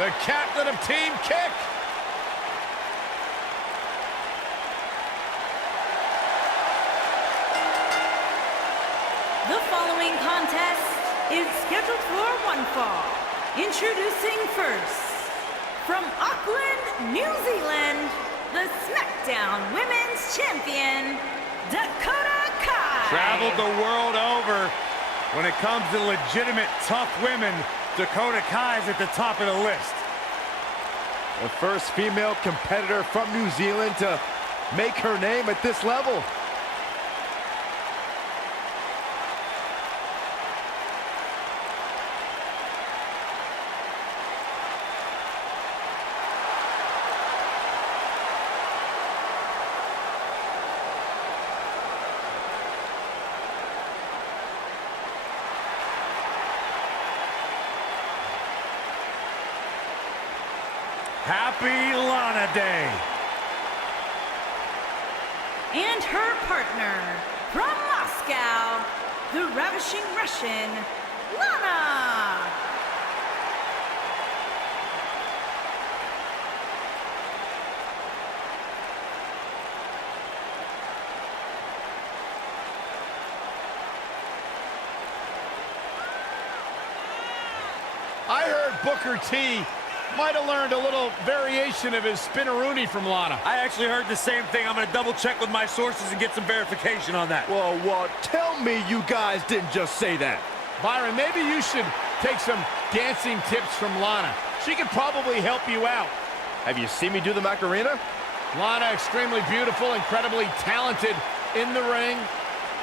The captain of Team Kick. The following contest is scheduled for one fall. Introducing first, from Auckland, New Zealand, the SmackDown Women's Champion, Dakota Kai. Traveled the world over. When it comes to legitimate, tough women, Dakota Kai's at the top of the list. The first female competitor from New Zealand to make her name at this level. Happy Lana Day. And her partner, from Moscow, the ravishing Russian, Lana. I heard Booker T might have learned a little variation of his spinneroonie from Lana. I actually heard the same thing. I'm going to double check with my sources and get some verification on that. Well, tell me you guys didn't just say that. Byron, maybe you should take some dancing tips from Lana. She could probably help you out. Have you seen me do the Macarena? Lana, extremely beautiful, incredibly talented in the ring,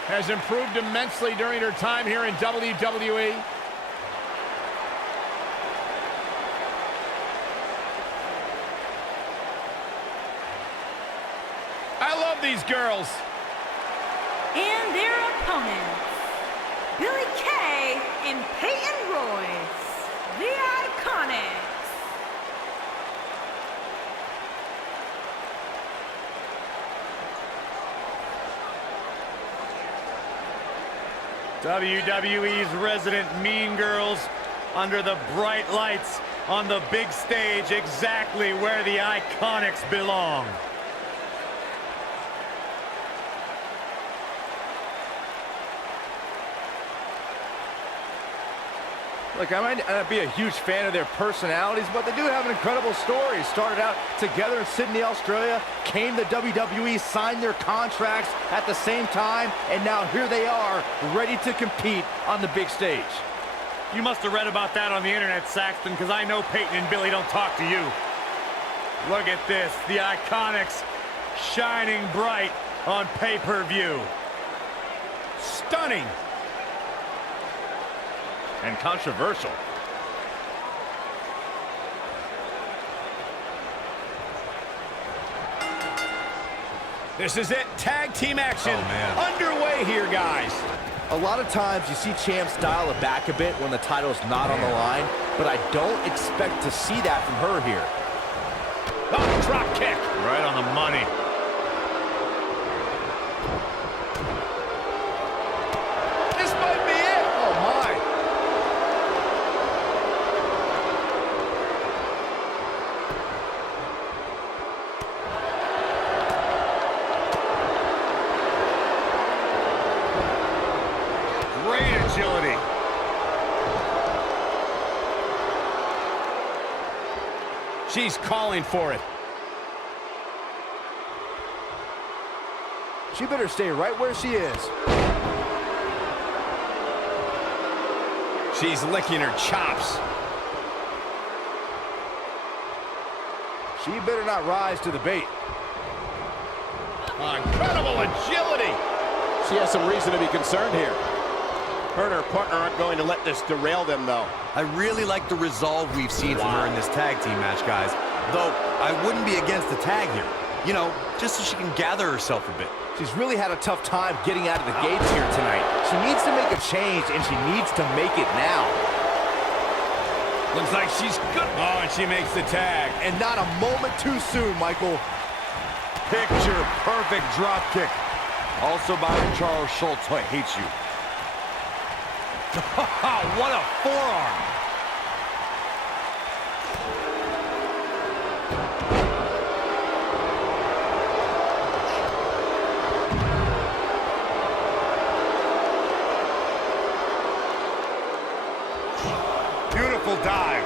has improved immensely during her time here in WWE. I love these girls. And their opponents, Billie Kay and Peyton Royce, the Iconics. WWE's resident mean girls under the bright lights on the big stage, exactly where the Iconics belong. Look, I might not be a huge fan of their personalities, but they do have an incredible story. Started out together in Sydney, Australia, came to WWE, signed their contracts at the same time, and now here they are, ready to compete on the big stage. You must have read about that on the internet, Saxton, because I know Peyton and Billie don't talk to you. Look at this, the Iconics shining bright on pay-per-view. Stunning. And controversial. This is it. Tag team action underway here, guys. A lot of times you see champs dial it back a bit when the title's not on the line, but I don't expect to see that from her here. Oh, drop kick. Right on the money. This might be it. Oh, my. Great agility. She's calling for it. She better stay right where she is. She's licking her chops. She better not rise to the bait. Incredible agility. She has some reason to be concerned here. Her and her partner aren't going to let this derail them, though. I really like the resolve we've seen from her in this tag team match, guys. Though, I wouldn't be against the tag here. You know, just so she can gather herself a bit. She's really had a tough time getting out of the gates here tonight. She needs to make a change, and she needs to make it now. Looks like she's good. Oh, and she makes the tag. And not a moment too soon, Michael. Picture perfect drop kick. Also by Charles Schultz, who hates you. What a forearm. Beautiful dive.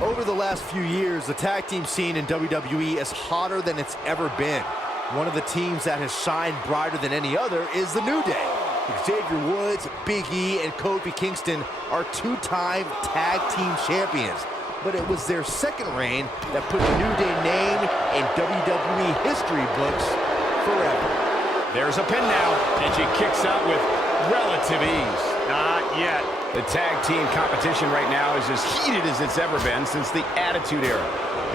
Over the last few years, the tag team scene in WWE is hotter than it's ever been. One of the teams that has shined brighter than any other is the New Day. Xavier Woods, Big E, and Kofi Kingston are two-time tag team champions. But it was their second reign that put the New Day name in WWE history books forever. There's a pin now, and she kicks out with relative ease. Not yet. The tag team competition right now is as heated as it's ever been since the Attitude Era.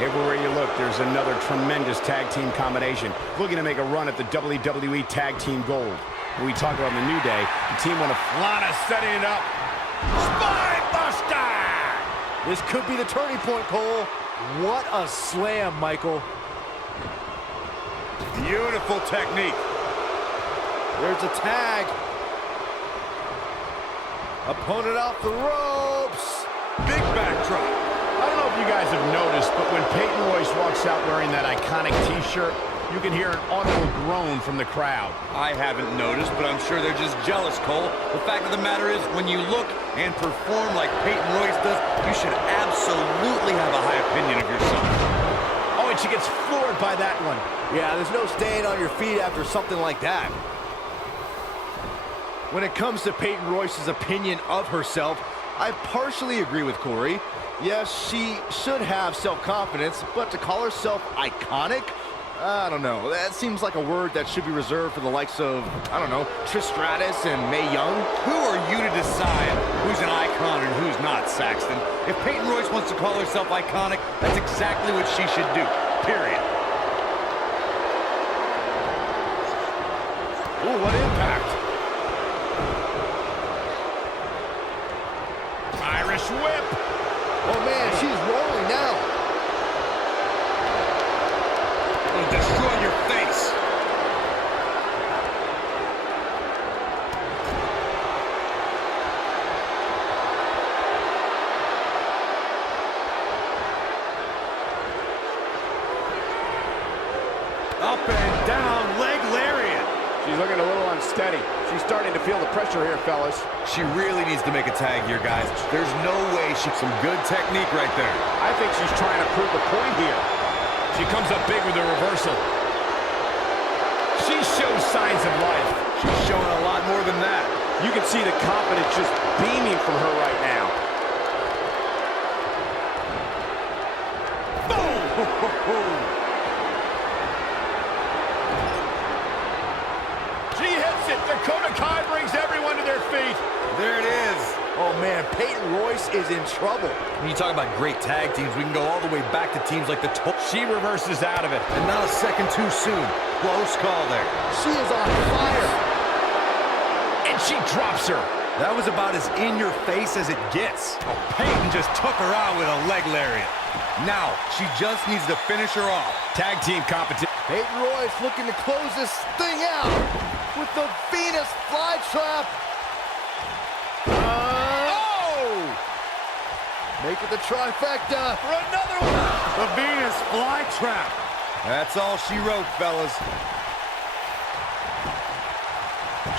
Everywhere you look, there's another tremendous tag team combination looking to make a run at the WWE Tag Team Gold. When we talk about the New Day, the team won a... Lana setting it up. Spine buster! This could be the turning point, Cole. What a slam, Michael. Beautiful technique. There's a tag. Opponent off the ropes. Big backdrop. I don't know if you guys have noticed, but when Peyton Royce walks out wearing that iconic T-shirt, you can hear an audible groan from the crowd. I haven't noticed, but I'm sure they're just jealous, Cole. The fact of the matter is, when you look and perform like Peyton Royce does, you should absolutely have a high opinion of yourself. Oh, and she gets floored by that one. Yeah, there's no staying on your feet after something like that. When it comes to Peyton Royce's opinion of herself, I partially agree with Corey. Yes, she should have self-confidence, but to call herself iconic? I don't know. That seems like a word that should be reserved for the likes of, I don't know, Trish Stratus and Mae Young. Who are you to decide who's an icon and who's not, Saxton? If Peyton Royce wants to call herself iconic, that's exactly what she should do, period. Ooh, what impact. Irish whip. Oh man, she's rolling now. It'll destroy your face. Up and down, leg lariat. She's looking a little unsteady. She's starting to feel the pressure here, fellas. She really needs to make a tag here, guys. There's no way some good technique right there. I think she's trying to prove a point here. She comes up big with a reversal. She shows signs of life. She's showing a lot more than that. You can see the confidence just beaming from her right now. Boom! She hits it. Dakota Kai brings everyone to their feet. There it is. Oh man, Peyton Royce is in trouble. When you talk about great tag teams, we can go all the way back to teams like the... She reverses out of it. And not a second too soon. Close call there. She is on fire. And she drops her. That was about as in-your-face as it gets. Oh, Peyton just took her out with a leg lariat. Now, she just needs to finish her off. Tag team competition. Peyton Royce looking to close this thing out with the Venus flytrap. Make it the trifecta for another one. The Venus flytrap. That's all she wrote, fellas.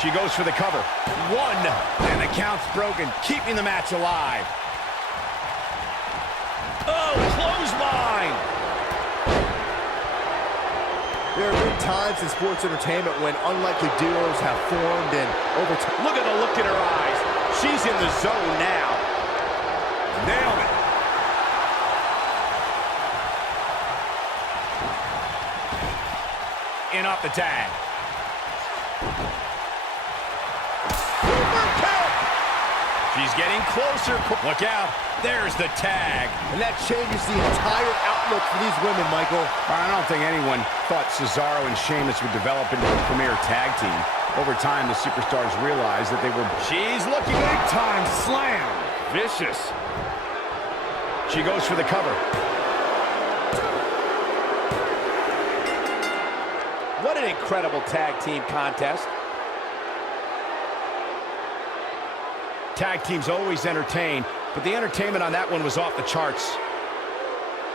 She goes for the cover. One, and the count's broken, keeping the match alive. Oh, clothesline! There have been times in sports entertainment when unlikely duos have formed and over time. Look at the look in her eyes. She's in the zone now. Nailed it. In off the tag. She's getting closer. Look out. There's the tag. And that changes the entire outlook for these women, Michael. I don't think anyone thought Cesaro and Sheamus would develop into a premier tag team. Over time, the superstars realized that they were... She's looking Big time slam. vicious. She goes for the cover. What an incredible tag team contest. Tag teams always entertain, but the entertainment on that one was off the charts.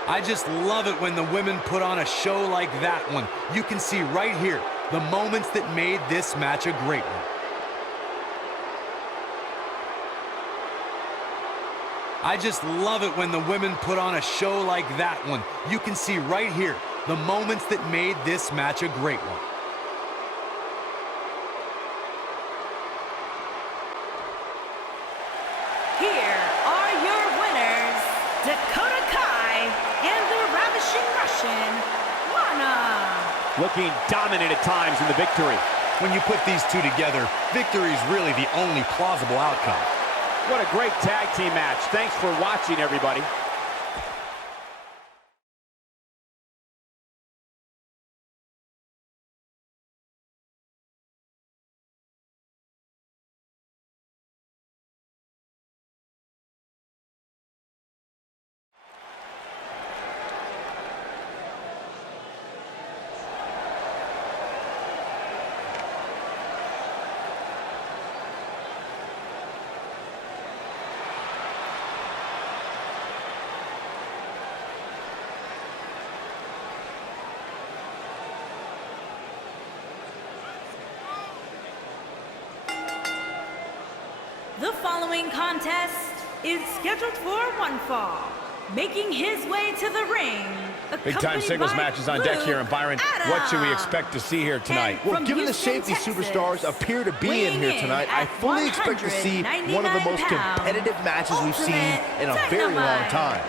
I just love it when the women put on a show like that one. You can see right here the moments that made this match a great one. I just love it when the women put on a show like that one. You can see right here the moments that made this match a great one. Here are your winners, Dakota Kai and the Ravishing Russian, Lana. Looking dominant at times in the victory. When you put these two together, victory is really the only plausible outcome. What a great tag team match. Thanks for watching, everybody. The following contest is scheduled for one fall. Making his way to the ring, Big time singles matches on deck here. And Byron, what should we expect to see here tonight? Well, given the shape these superstars appear to be in here tonight, I fully expect to see one of the most competitive matches we've seen in a very long time.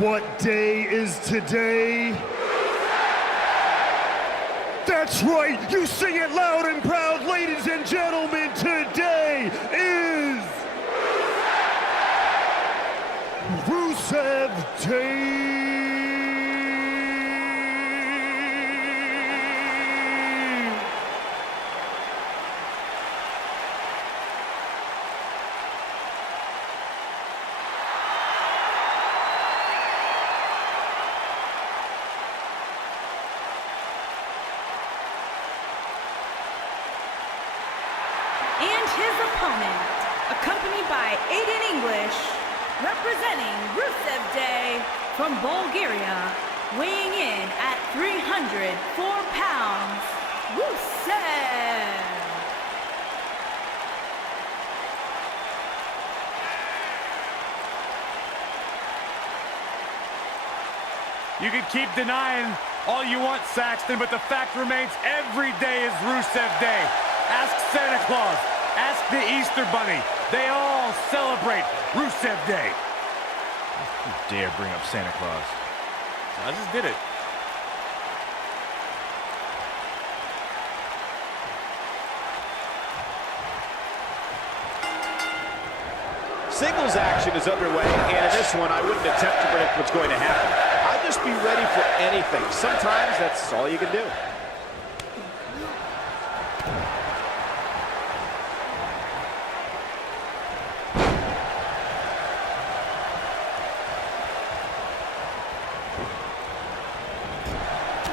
What day is today? That's right, you sing it loud and proud, ladies and gentlemen. Today is Rusev Day. And his opponent, accompanied by Aiden English, representing Rusev Day from Bulgaria, weighing in at 304 pounds, Rusev. You can keep denying all you want, Saxton, but the fact remains every day is Rusev Day. Ask Santa Claus. Ask the Easter Bunny. They all celebrate Rusev Day. You dare bring up Santa Claus. I just did it. Singles action is underway, and in this one, I wouldn't attempt to predict what's going to happen. I'd just be ready for anything. Sometimes that's all you can do.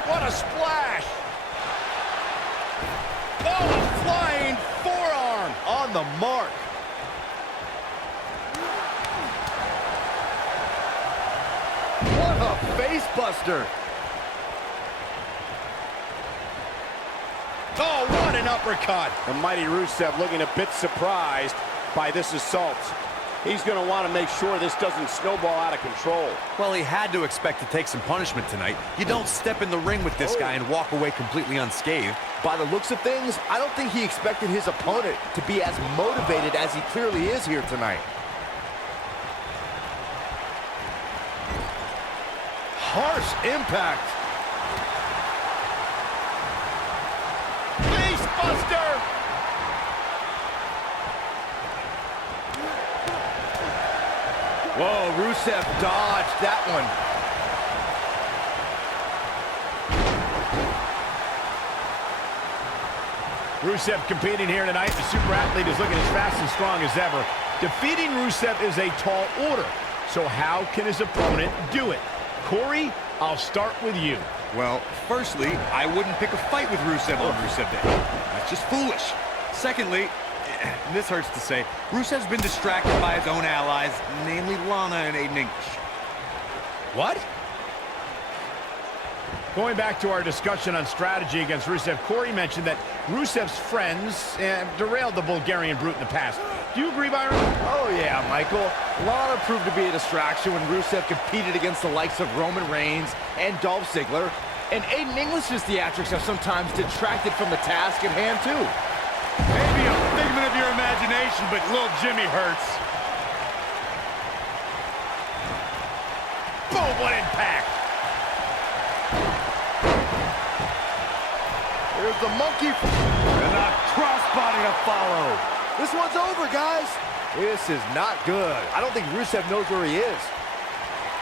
What a splash! Oh, a flying forearm! On the mark. What a face buster. Oh, what an uppercut! The mighty Rusev looking a bit surprised by this assault. He's going to want to make sure this doesn't snowball out of control. Well, he had to expect to take some punishment tonight. You don't step in the ring with this guy and walk away completely unscathed. By the looks of things, I don't think he expected his opponent to be as motivated as he clearly is here tonight. Harsh impact. Face buster! Whoa, Rusev dodged that one. Rusev competing here tonight. The super athlete is looking as fast and strong as ever. Defeating Rusev is a tall order. So how can his opponent do it? Corey, I'll start with you. Well, firstly, I wouldn't pick a fight with Rusev on Rusev Day. That's just foolish. Secondly, and this hurts to say, Rusev's been distracted by his own allies, namely Lana and Aiden English. What? Going back to our discussion on strategy against Rusev, Corey mentioned that Rusev's friends derailed the Bulgarian Brute in the past. Do you agree, Byron? Oh yeah, Michael. Lana proved to be a distraction when Rusev competed against the likes of Roman Reigns and Dolph Ziggler. And Aiden English's theatrics have sometimes detracted from the task at hand, too. Maybe a figment of your imagination, but little Jimmy hurts. Boom, what impact! There's the monkey. And a crossbody to follow. This one's over, guys. This is not good. I don't think Rusev knows where he is.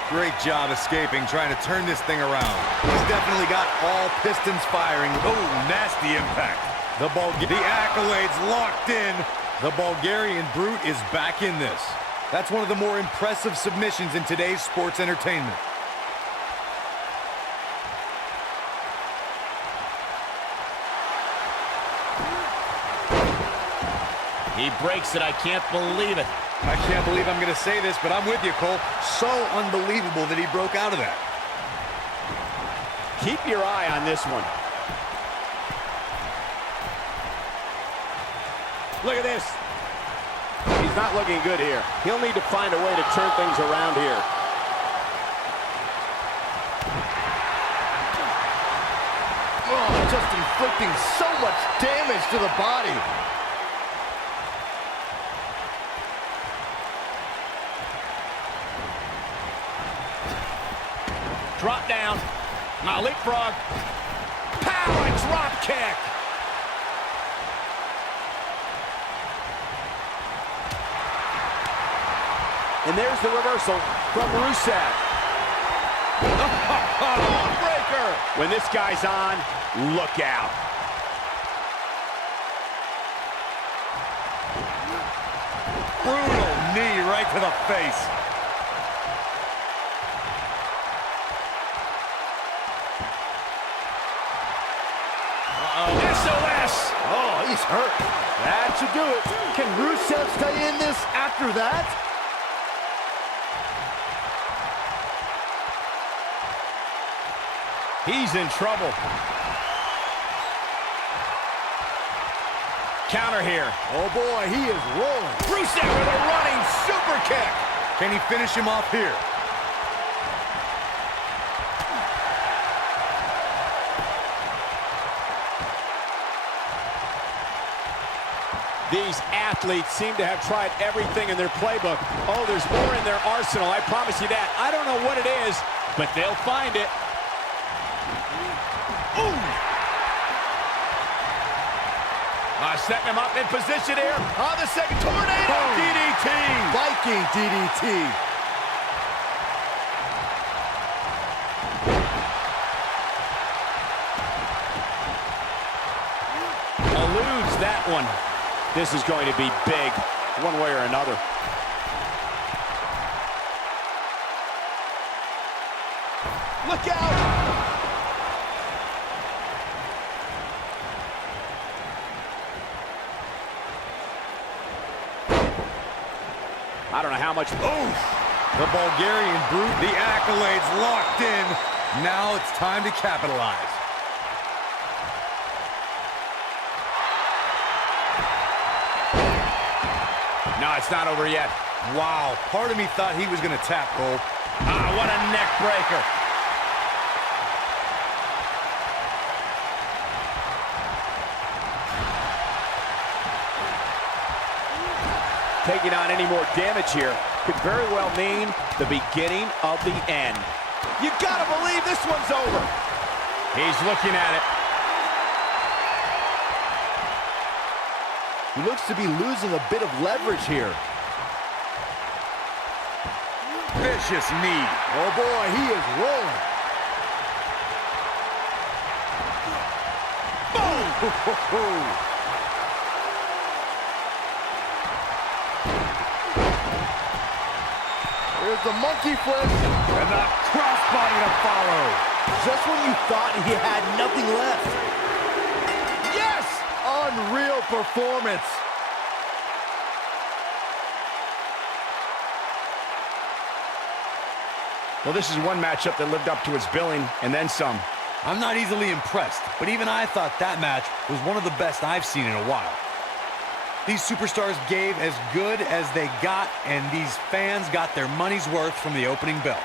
Great job escaping, trying to turn this thing around. He's definitely got all pistons firing. Oh, nasty impact. The accolades locked in. The Bulgarian Brute is back in this. That's one of the more impressive submissions in today's sports entertainment. He breaks it. I can't believe it. I can't believe I'm going to say this, but I'm with you, Cole. So unbelievable that he broke out of that. Keep your eye on this one. Look at this. He's not looking good here. He'll need to find a way to turn things around here. Oh, just inflicting so much damage to the body. Drop down. Now leapfrog. Power drop kick. And there's the reversal from Rusev. Breaker. When this guy's on, look out. Brutal knee right to the face. SOS. Oh, he's hurt. That should do it. Can Rusev stay in this after that? He's in trouble. Counter here. Oh boy, he is rolling. Rusev with a running super kick. Can he finish him off here? These athletes seem to have tried everything in their playbook. Oh, there's more in their arsenal, I promise you that. I don't know what it is, but they'll find it. Ooh. Setting him up in position here on the second tornado DDT. Viking DDT. Eludes that one. This is going to be big, one way or another. Look out! I don't know how much. Oof! The Bulgarian Brute, the accolades locked in. Now it's time to capitalize. No, it's not over yet. Wow, part of me thought he was going to tap, Cole. Ah, what a neck breaker. Taking on any more damage here could very well mean the beginning of the end. You gotta believe this one's over. He's looking at it. He looks to be losing a bit of leverage here. Vicious knee. Oh boy, he is rolling. Boom! Here's the monkey flip. And the crossbody to follow. Just when you thought he had nothing left. Yes! Unreal performance. Well, this is one matchup that lived up to its billing and then some. I'm not easily impressed, but even I thought that match was one of the best I've seen in a while. These superstars gave as good as they got, and these fans got their money's worth from the opening bell.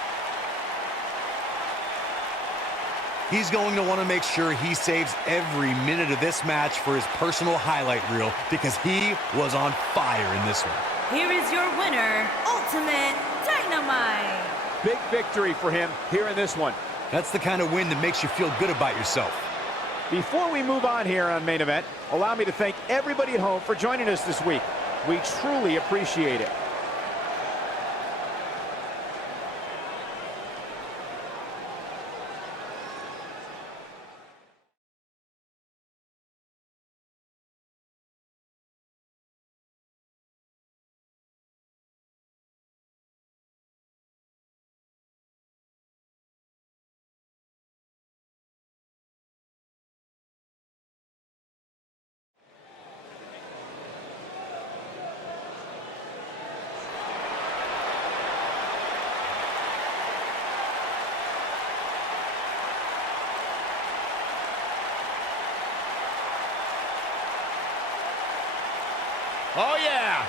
He's going to want to make sure he saves every minute of this match for his personal highlight reel, because he was on fire in this one. Here is your winner, Ultimate Dynamite. Big victory for him here in this one. That's the kind of win that makes you feel good about yourself. Before we move on here on Main Event, allow me to thank everybody at home for joining us this week. We truly appreciate it. Oh, yeah.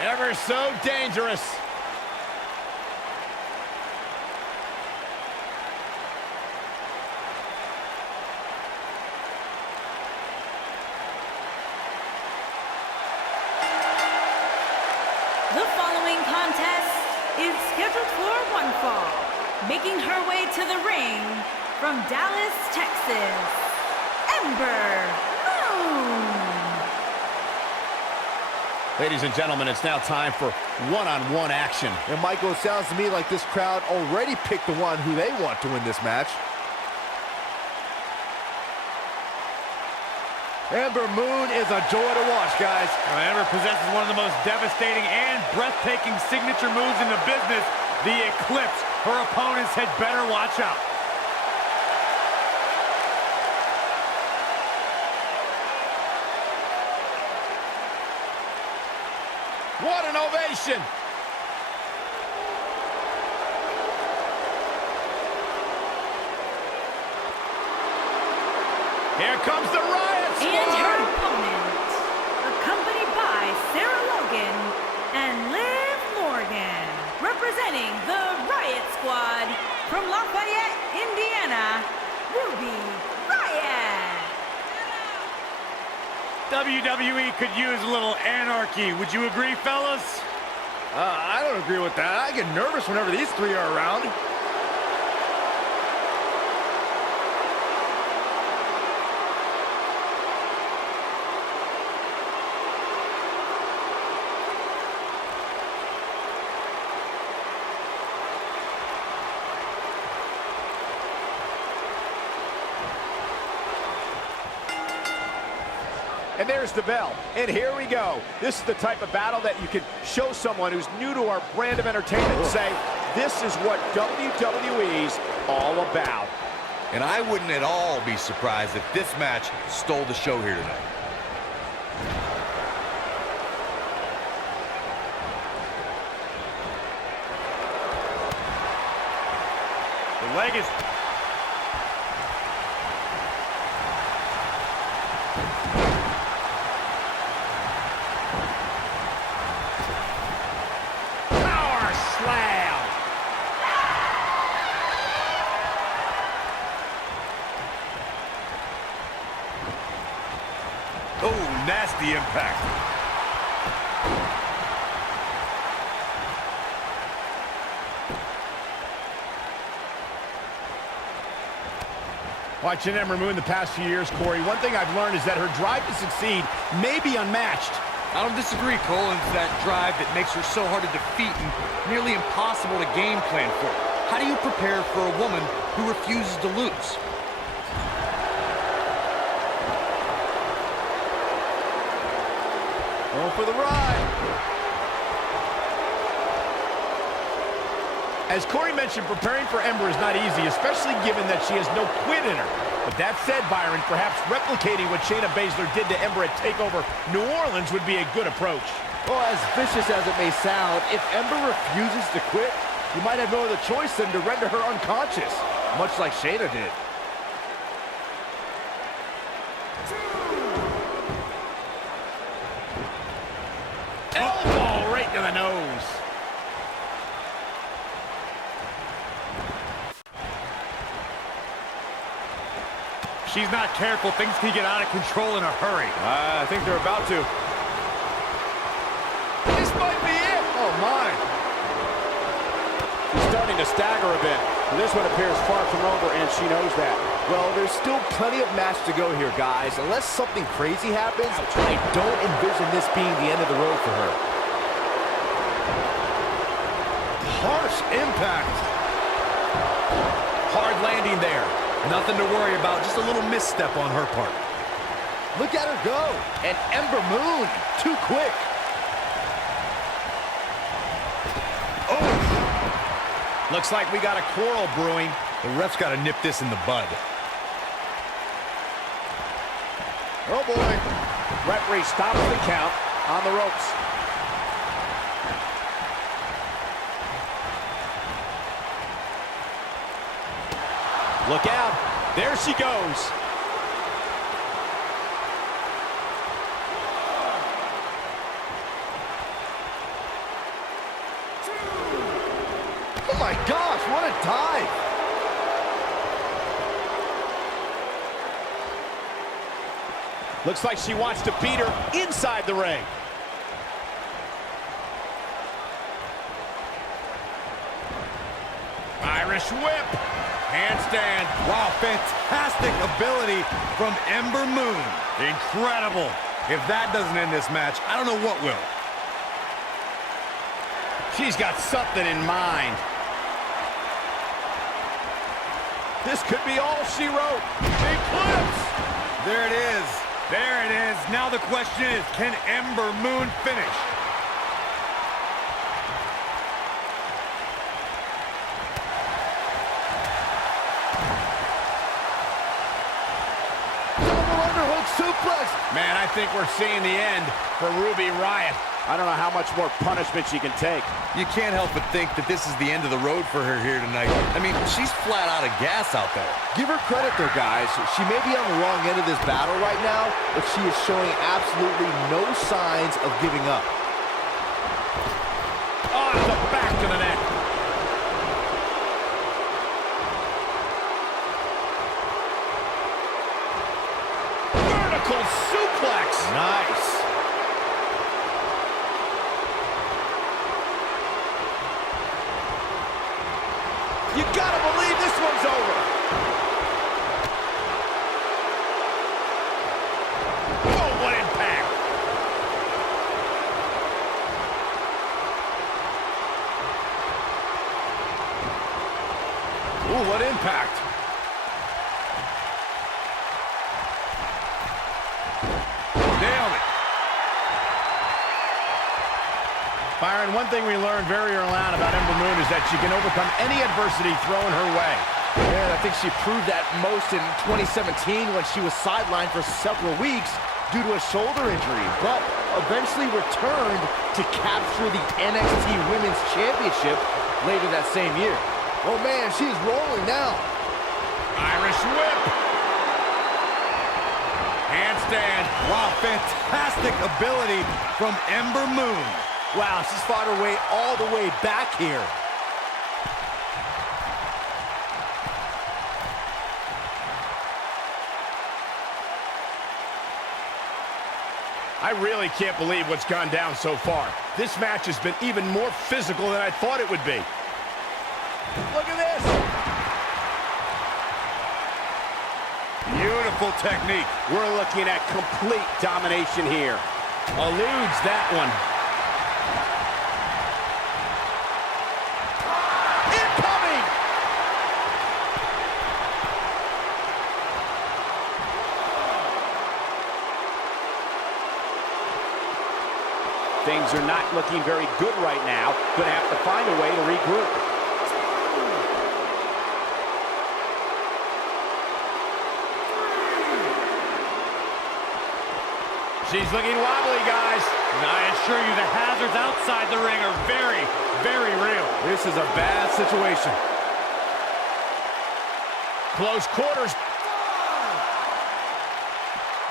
Ever so dangerous. The following contest is scheduled for one fall. Making her way to the ring from Dallas, Texas, Ember Moon. Ladies and gentlemen, it's now time for one-on-one action. And Michael, it sounds to me like this crowd already picked the one who they want to win this match. Ember Moon is a joy to watch, guys. Ember possesses one of the most devastating and breathtaking signature moves in the business, the Eclipse. Her opponents had better watch out. What an ovation! Here comes the Riot Squad! And her opponent, accompanied by Sarah Logan and Liv Morgan, representing the Riot Squad from Lafayette, Indiana, Ruby Riot. WWE could use a little anarchy. Would you agree, fellas? I don't agree with that. I get nervous whenever these three are around. And there's the bell. And here we go. This is the type of battle that you can show someone who's new to our brand of entertainment and say, this is what WWE's all about. And I wouldn't at all be surprised if this match stole the show here tonight. The leg is... the impact. Watching Ember Moon the past few years, Corey, one thing I've learned is that her drive to succeed may be unmatched. I don't disagree, Cole. It's that drive that makes her so hard to defeat and nearly impossible to game plan for. How do you prepare for a woman who refuses to lose? Going for the ride. As Corey mentioned, preparing for Ember is not easy, especially given that she has no quit in her. But that said, Byron, perhaps replicating what Shayna Baszler did to Ember at TakeOver New Orleans would be a good approach. Well, as vicious as it may sound, if Ember refuses to quit, you might have no other choice than to render her unconscious, much like Shayna did. Elbow right to the nose. She's not careful. Things can get out of control in a hurry. I think they're about to. This might be it. Oh, my. She's starting to stagger a bit. This one appears far from over, and she knows that. Well, there's still plenty of match to go here, guys. Unless something crazy happens, I don't envision this being the end of the road for her. Harsh impact. Hard landing there. Nothing to worry about, just a little misstep on her part. Look at her go. And Ember Moon, too quick. Oh! Looks like we got a quarrel brewing. The ref's got to nip this in the bud. Oh, boy. Referee stops the count on the ropes. Look out. There she goes. Oh, my gosh, what a dive. Looks like she wants to beat her inside the ring. Irish whip. Handstand. Wow, fantastic ability from Ember Moon. Incredible. If that doesn't end this match, I don't know what will. She's got something in mind. This could be all she wrote. Eclipse. There it is. There it is. Now the question is, can Ember Moon finish? Suplex. Man, I think we're seeing the end for Ruby Riott. I don't know how much more punishment she can take. You can't help but think that this is the end of the road for her here tonight. I mean, she's flat out of gas out there. Give her credit though, guys. She may be on the wrong end of this battle right now, but she is showing absolutely no signs of giving up. On the back to the neck. Vertical suplex. Nice. You gotta believe this one's over. Oh, what impact. Ooh, what impact. Nailed it. Byron, one thing we learned very early on about Ember Moon is that she can overcome any adversity thrown her way. Yeah, I think she proved that most in 2017 when she was sidelined for several weeks due to a shoulder injury, but eventually returned to capture the NXT Women's Championship later that same year. Oh man, she's rolling now. Irish whip. Handstand. Wow, fantastic ability from Ember Moon. Wow, she's fought her way all the way back here. I really can't believe what's gone down so far. This match has been even more physical than I thought it would be. Look at this. Beautiful technique. We're looking at complete domination here. Eludes that one. Incoming! Things are not looking very good right now. Gonna have to find a way to regroup. She's looking wobbly, guys. And I assure you the hazards outside the ring are very, very real. This is a bad situation. Close quarters.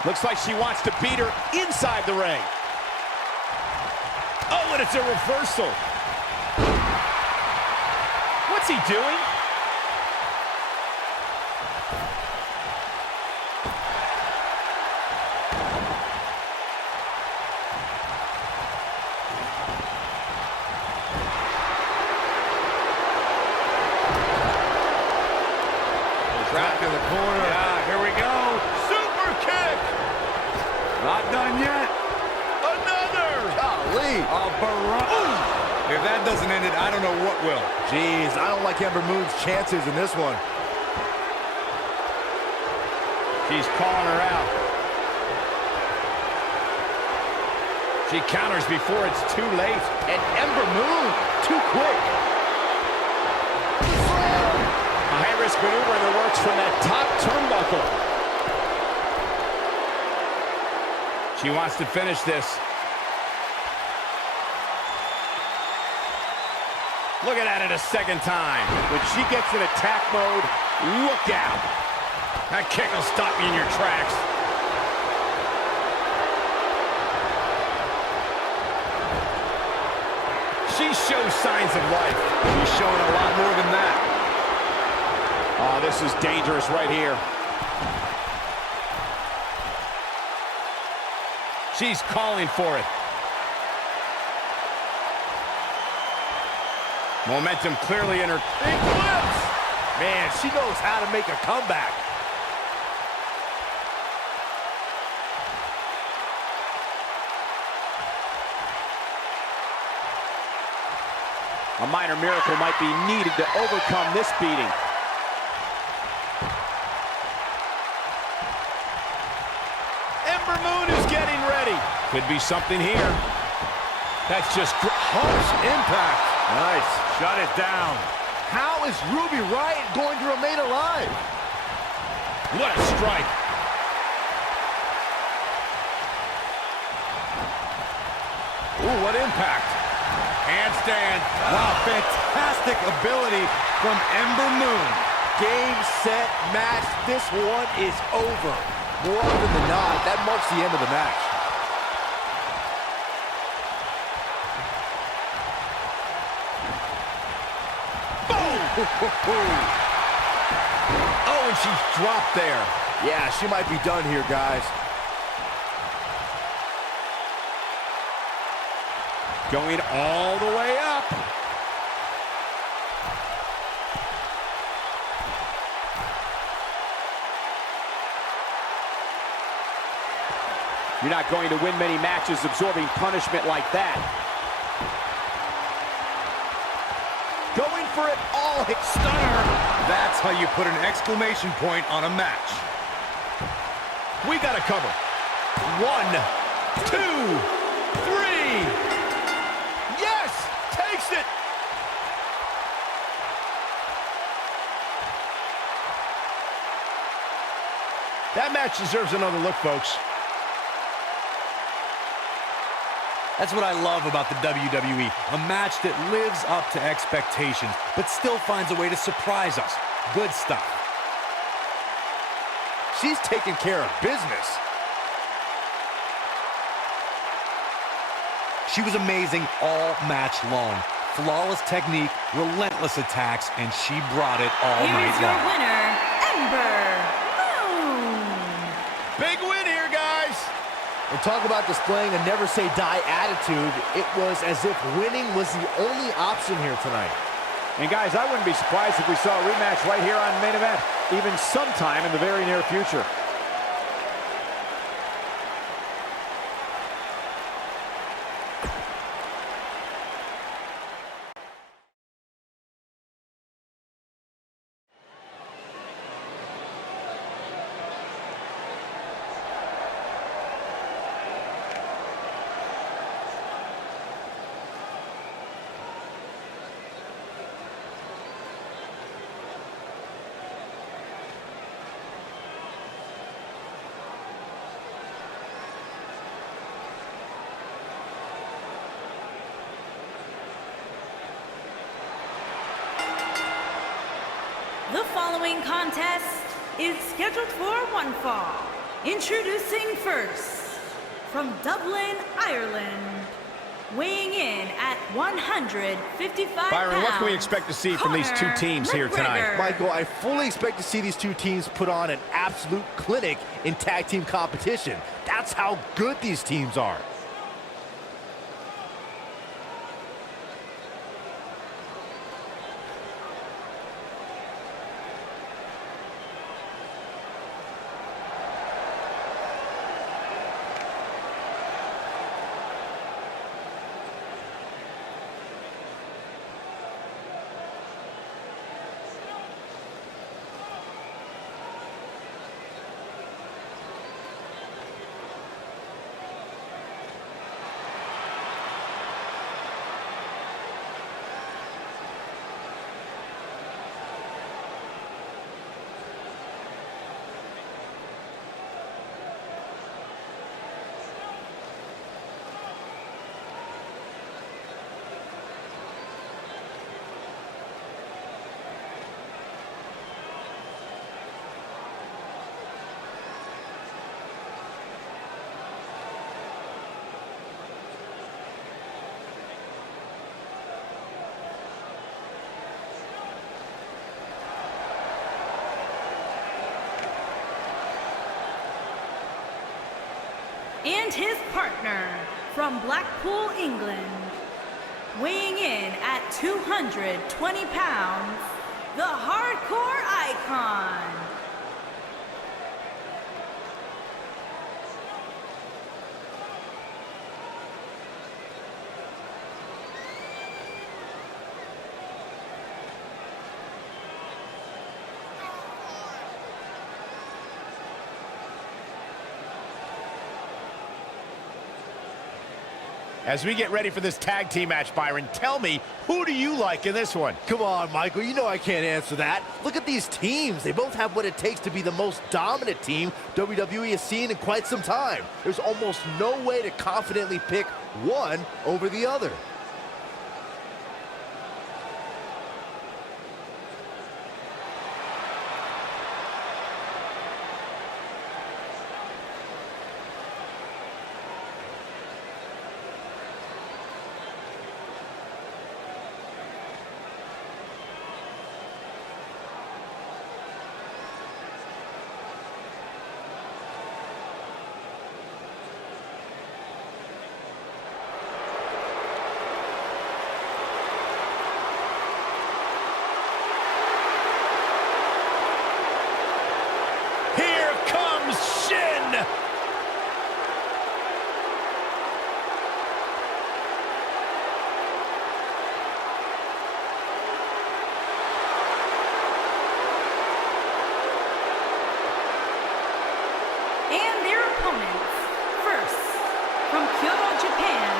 Looks like she wants to beat her inside the ring. Oh, and it's a reversal. What's he doing? Trapped in the corner. Yeah, here we go. Super kick. Not done yet. Another. Golly. If that doesn't end it, I don't know what will. Jeez, I don't like Ember Moon's chances in this one. She's calling her out. She counters before it's too late. And Ember Moon, too quick. A high-risk maneuver in the works from that top turnbuckle. She wants to finish this. Looking at it a second time. When she gets in attack mode, look out. That kick will stop you in your tracks. She shows signs of life. He's showing a lot more than that. Oh, this is dangerous right here. She's calling for it. Momentum clearly in her. Eclipse! Man, she knows how to make a comeback. A minor miracle might be needed to overcome this beating. Ember Moon is getting ready. Could be something here. That's just Harsh impact. Nice. Shut it down. How is Ruby Riott going to remain alive? what a strike. Ooh, what impact. Handstand. Wow, fantastic ability from Ember Moon. Game, set, match. This one is over. More often than not, that marks the end of the match. Oh, and she's dropped there. Yeah, she might be done here, guys. Going all the way up. You're not going to win many matches absorbing punishment like that. Going for it all. Stunner. That's how you put an exclamation point on a match. We got to cover. 1, 2, 3. Yes! Takes it! That match deserves another look, folks. That's what I love about the WWE. A match that lives up to expectations, but still finds a way to surprise us. Good stuff. She's taking care of business. She was amazing all match long. Flawless technique, relentless attacks, and she brought it all Here night is your long. winner, Ember Moon. Big win here, guys. And talk about displaying a never-say-die attitude. It was as if winning was the only option here tonight. And guys, I wouldn't be surprised if we saw a rematch right here on Main Event, even sometime in the very near future. The following contest is scheduled for one fall. Introducing first, from Dublin, Ireland, weighing in at 155 Byron, pounds, what can we expect to see from these two teams here tonight? Michael, I fully expect to see these two teams put on an absolute clinic in tag team competition. That's how good these teams are. And his partner from Blackpool, England, weighing in at 220 pounds, the Hardcore Icon. As we get ready for this tag team match, Byron, tell me, who do you like in this one? Come on, Michael, you know I can't answer that. Look at these teams. They both have what it takes to be the most dominant team WWE has seen in quite some time. There's almost no way to confidently pick one over the other. And their opponents, first, from Kyoto, Japan,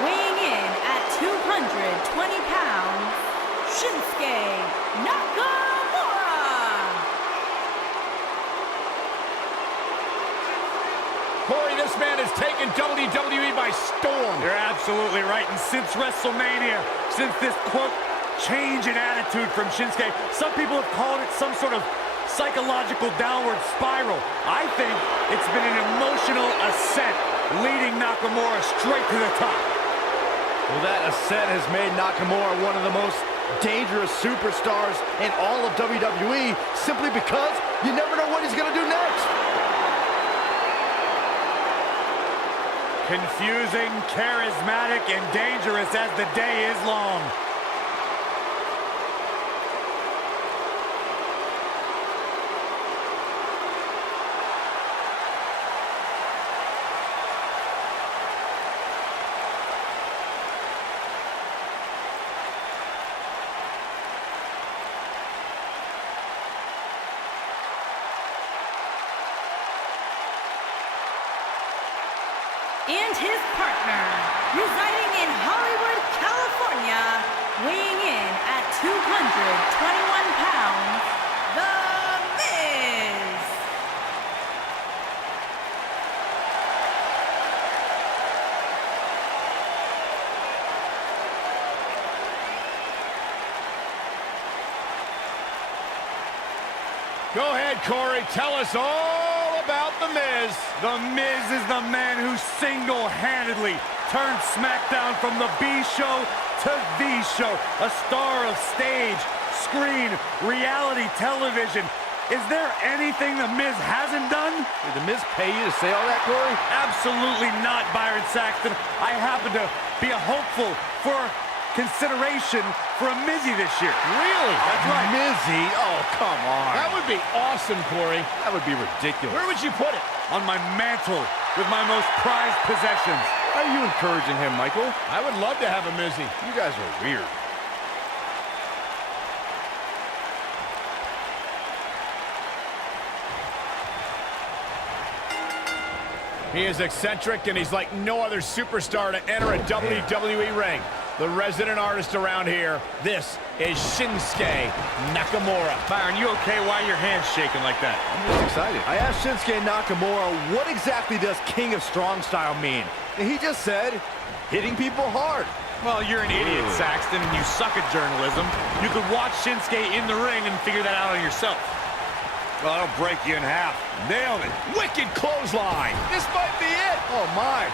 weighing in at 220 pounds, Shinsuke Nakamura. Corey, this man has taken WWE by storm. You're absolutely right. And since WrestleMania, since this, quote, change in attitude from Shinsuke, some people have called it some sort of psychological downward spiral. I think it's been an emotional ascent, leading Nakamura straight to the top. Well, that ascent has made Nakamura one of the most dangerous superstars in all of WWE, simply because you never know what he's going to do next. Confusing, charismatic, and dangerous as the day is long. And his partner, residing in Hollywood, California, weighing in at 221 pounds, The Miz. Go ahead, Corey. Tell us all about The Miz. The Miz is the man who single-handedly turned SmackDown from the B show to the show. A star of stage, screen, reality television. Is there anything The Miz hasn't done? Did The Miz pay you to say all that, Corey? Absolutely not, Byron Saxton. I happen to be a hopeful for consideration for a Mizzy this year. Really? That's right. Mizzy? Oh, come on. That would be awesome, Corey. That would be ridiculous. Where would you put it? On my mantle with my most prized possessions. Are you encouraging him, Michael? I would love to have a Mizzy. You guys are weird. He is eccentric, and he's like no other superstar to enter a WWE ring. The resident artist around here, this is Shinsuke Nakamura. Byron, you okay? Why are your hands shaking like that? I'm just excited. I asked Shinsuke Nakamura, what exactly does King of Strong Style mean? And he just said, hitting people hard. Well, you're an idiot, Saxton, and you suck at journalism. You could watch Shinsuke in the ring and figure that out on yourself. Well, that'll break you in half. Nailed it. Wicked clothesline. This might be it. Oh, my.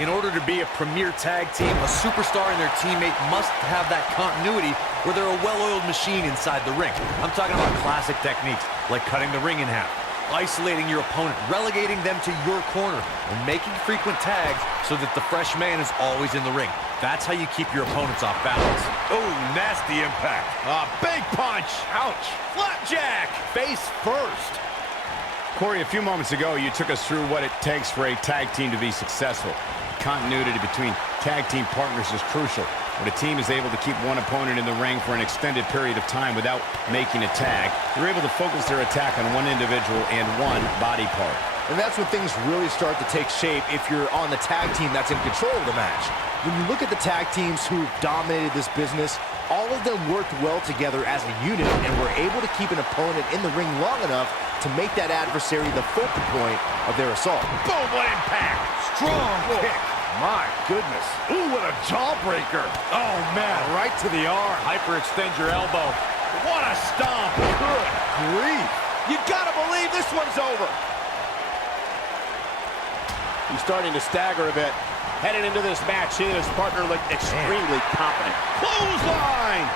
In order to be a premier tag team, a superstar and their teammate must have that continuity where they're a well-oiled machine inside the ring. I'm talking about classic techniques like cutting the ring in half, isolating your opponent, relegating them to your corner, and making frequent tags so that the fresh man is always in the ring. That's how you keep your opponents off balance. Oh, nasty impact. A big punch. Ouch. Flapjack. Face first. Corey, a few moments ago, you took us through what it takes for a tag team to be successful. Continuity between tag team partners is crucial. When a team is able to keep one opponent in the ring for an extended period of time without making a tag, they're able to focus their attack on one individual and one body part. And that's when things really start to take shape if you're on the tag team that's in control of the match. When you look at the tag teams who dominated this business, all of them worked well together as a unit and were able to keep an opponent in the ring long enough to make that adversary the focal point of their assault. Boom, what impact. Strong kick. My goodness. Ooh, what a jawbreaker. Oh, man. Right to the arm. Hyperextend your elbow. What a stomp. Good grief. You gotta believe this one's over. He's starting to stagger a bit. Headed into this match, he and his partner look extremely confident. Clothesline.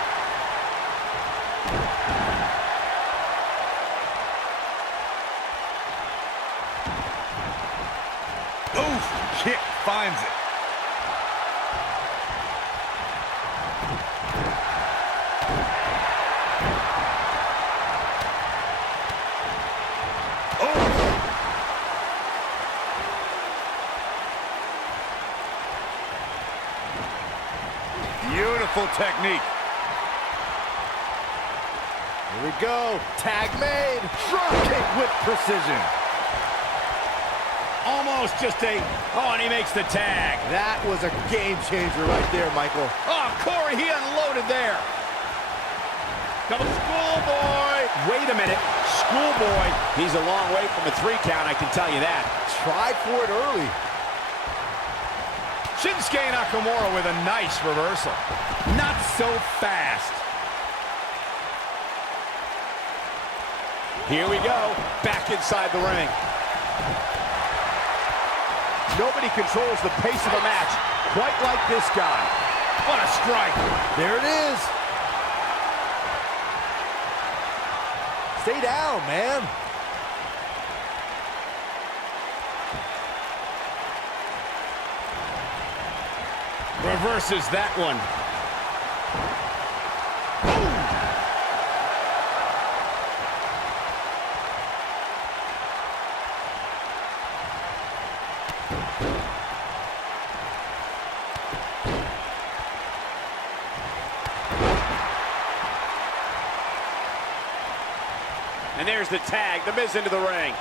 Oof, kick finds it. Beautiful technique. Here we go. Tag made. Drop kick with precision. Almost just a... Oh, and he makes the tag. That was a game changer right there, Michael. Oh, Corey, he unloaded there. Double schoolboy. Wait a minute. Schoolboy, he's a long way from a 3 count, I can tell you that. Tried for it early. Shinsuke Nakamura with a nice reversal. Not so fast. Here we go. Back inside the ring. Nobody controls the pace of a match quite like this guy. What a strike. There it is. Stay down, man. Reverses that one. And there's the tag, the Miz into the ring.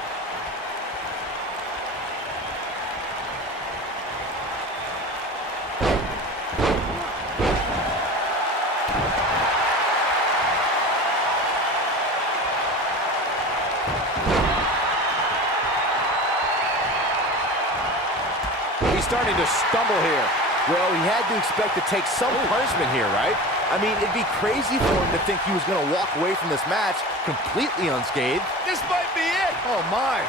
He's starting to stumble here. Well, he had to expect to take some punishment here, right? I mean, it'd be crazy for him to think he was going to walk away from this match completely unscathed. This might be it. Oh, my.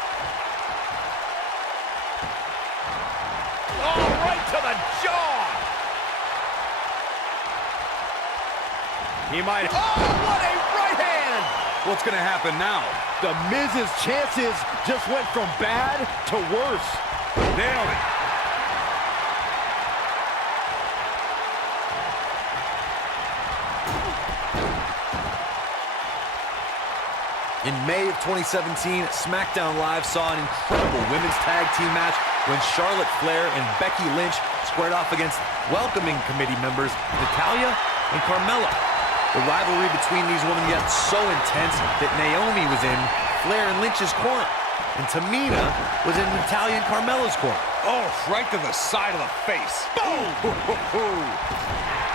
Oh, right to the jaw. He might... Oh, what a right hand. What's going to happen now? The Miz's chances just went from bad to worse. Nailed it. In May of 2017, SmackDown Live saw an incredible women's tag team match when Charlotte Flair and Becky Lynch squared off against welcoming committee members Natalya and Carmella. The rivalry between these women got so intense that Naomi was in Flair and Lynch's corner, and Tamina was in Natalya and Carmella's corner. Oh, right to the side of the face. Boom!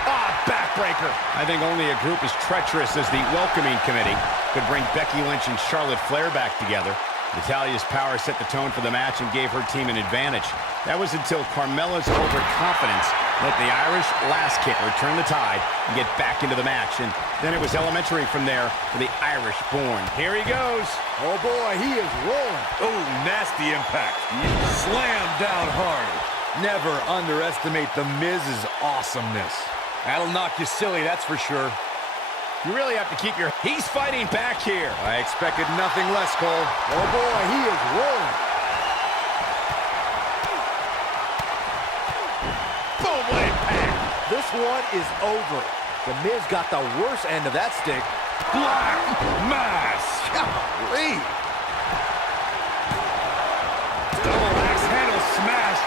Ah, backbreaker. I think only a group as treacherous as the welcoming committee could bring Becky Lynch and Charlotte Flair back together. Natalya's power set the tone for the match and gave her team an advantage. That was until Carmella's overconfidence let the Irish last kick return the tide and get back into the match. And then it was elementary from there for the Irish born. Here he goes. Oh, boy, he is rolling. Oh, nasty impact. Slam down hard. Never underestimate the Miz's awesomeness. That'll knock you silly, that's for sure. You really have to keep your... He's fighting back here. I expected nothing less, Cole. Oh, boy, he is rolling. Boom, what impact. This one is over. The Miz got the worst end of that stick. Black Mass. Golly. Double axe handle smash.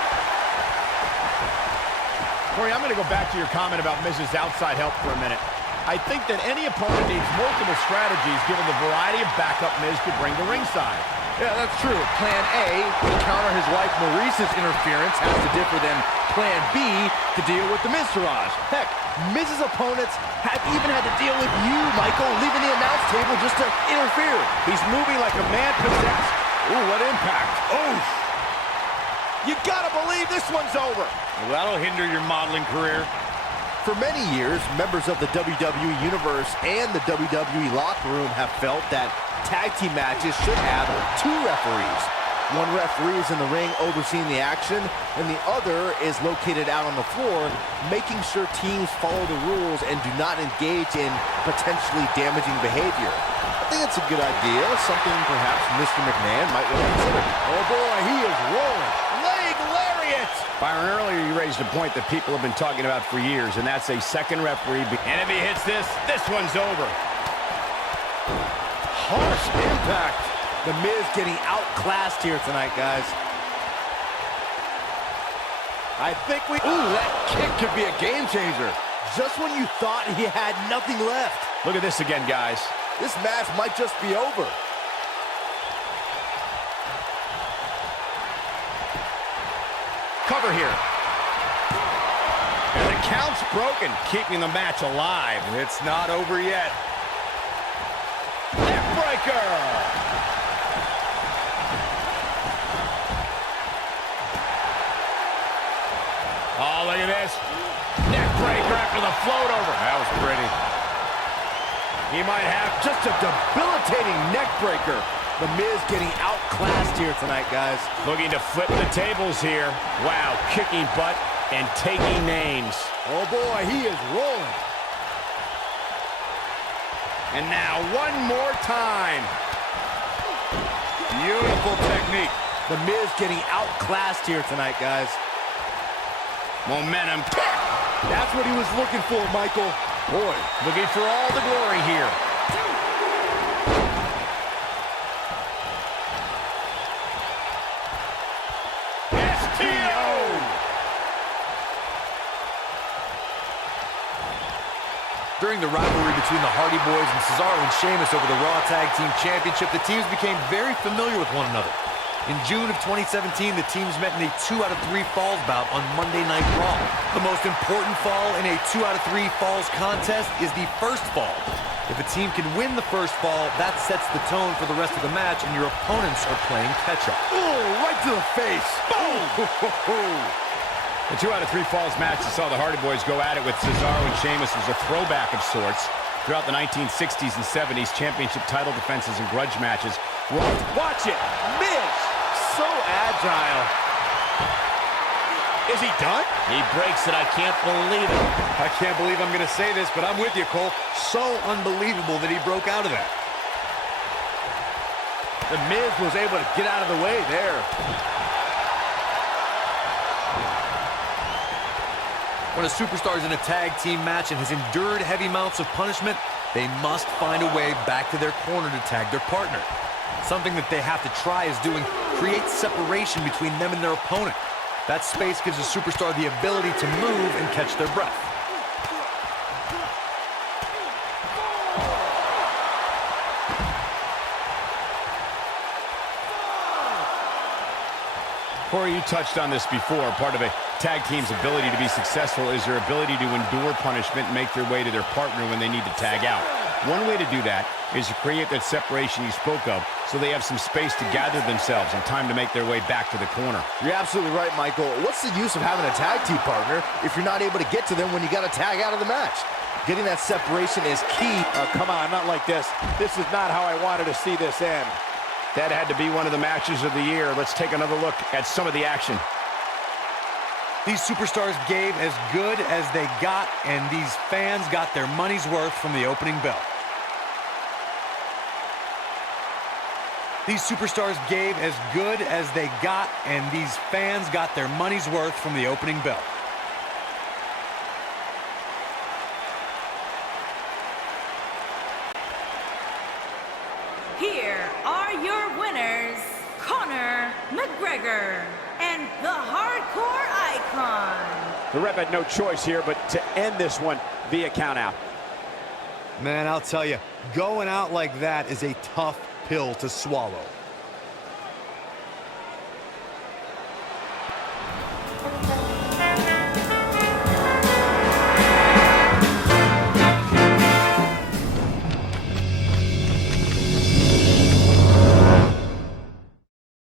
Corey, I'm going to go back to your comment about Miz's outside help for a minute. I think that any opponent needs multiple strategies given the variety of backup Miz could bring to ringside. Yeah, that's true. Plan A, to counter his wife Maurice's interference, has to differ than Plan B, to deal with the Miztourage. Heck, Miz's opponents have even had to deal with you, Michael, leaving the announce table just to interfere. He's moving like a man possessed. Ooh, what impact. Oh! You gotta believe this one's over. Well, that'll hinder your modeling career. For many years, members of the WWE Universe and the WWE locker room have felt that tag team matches should have two referees. One referee is in the ring overseeing the action, and the other is located out on the floor, making sure teams follow the rules and do not engage in potentially damaging behavior. I think it's a good idea, something perhaps Mr. McMahon might want to consider. Oh boy, he is rolling. Leg lariat. Byron, earlier you raised a point that people have been talking about for years, and that's a second referee. And if he hits this one's over. Harsh impact. The Miz getting outclassed here tonight, guys. I think we... Ooh, that kick could be a game changer. Just when you thought he had nothing left. Look at this again, guys. This match might just be over. Cover here. And the count's broken, keeping the match alive. It's not over yet. Neckbreaker. Oh, look at this. Neckbreaker after the float over. That was pretty. He might have Just a debilitating neckbreaker. The Miz getting outclassed here tonight, guys. Looking to flip the tables here. Wow, kicking butt and taking names. Oh boy, he is rolling. And now one more time. Beautiful technique. The Miz getting outclassed here tonight, guys. Momentum kick. That's what he was looking for, Michael. Boy, looking for all the glory here. During the rivalry between the Hardy Boys and Cesaro and Sheamus over the Raw Tag Team Championship, the teams became very familiar with one another. In June of 2017, the teams met in a 2 out of 3 falls bout on Monday Night Raw. The most important fall in a 2 out of 3 falls contest is the first fall. If a team can win the first fall, that sets the tone for the rest of the match, and your opponents are playing catch-up. Oh, right to the face. Boom! The 2 out of 3 falls match that saw the Hardy Boys go at it with Cesaro and Sheamus was a throwback of sorts. Throughout the 1960s and 70s, championship title defenses and grudge matches were... Watch it! Miz! So agile. Is he done? He breaks it. I can't believe it. I can't believe I'm going to say this, but I'm with you, Cole. So unbelievable that he broke out of that. The Miz was able to get out of the way there. When a superstar is in a tag team match and has endured heavy amounts of punishment, they must find a way back to their corner to tag their partner. Something that they have to try is doing creates separation between them and their opponent. That space gives a superstar the ability to move and catch their breath. Corey, you touched on this before. Part of a tag team's ability to be successful is their ability to endure punishment and make their way to their partner when they need to tag out. One way to do that is to create that separation you spoke of so they have some space to gather themselves and time to make their way back to the corner. You're absolutely right, Michael. What's the use of having a tag team partner if you're not able to get to them when you got to tag out of the match? Getting that separation is key. Oh, come on, not like this. This is not how I wanted to see this end. That had to be one of the matches of the year. Let's take another look at some of the action. These superstars gave as good as they got, and these fans got their money's worth from the opening bell. These superstars gave as good as they got, and these fans got their money's worth from the opening bell. Here are your winners, Conor McGregor and the Hardcore Icon. The ref had no choice here but to end this one via countout. Man, I'll tell you, going out like that is a tough pill to swallow.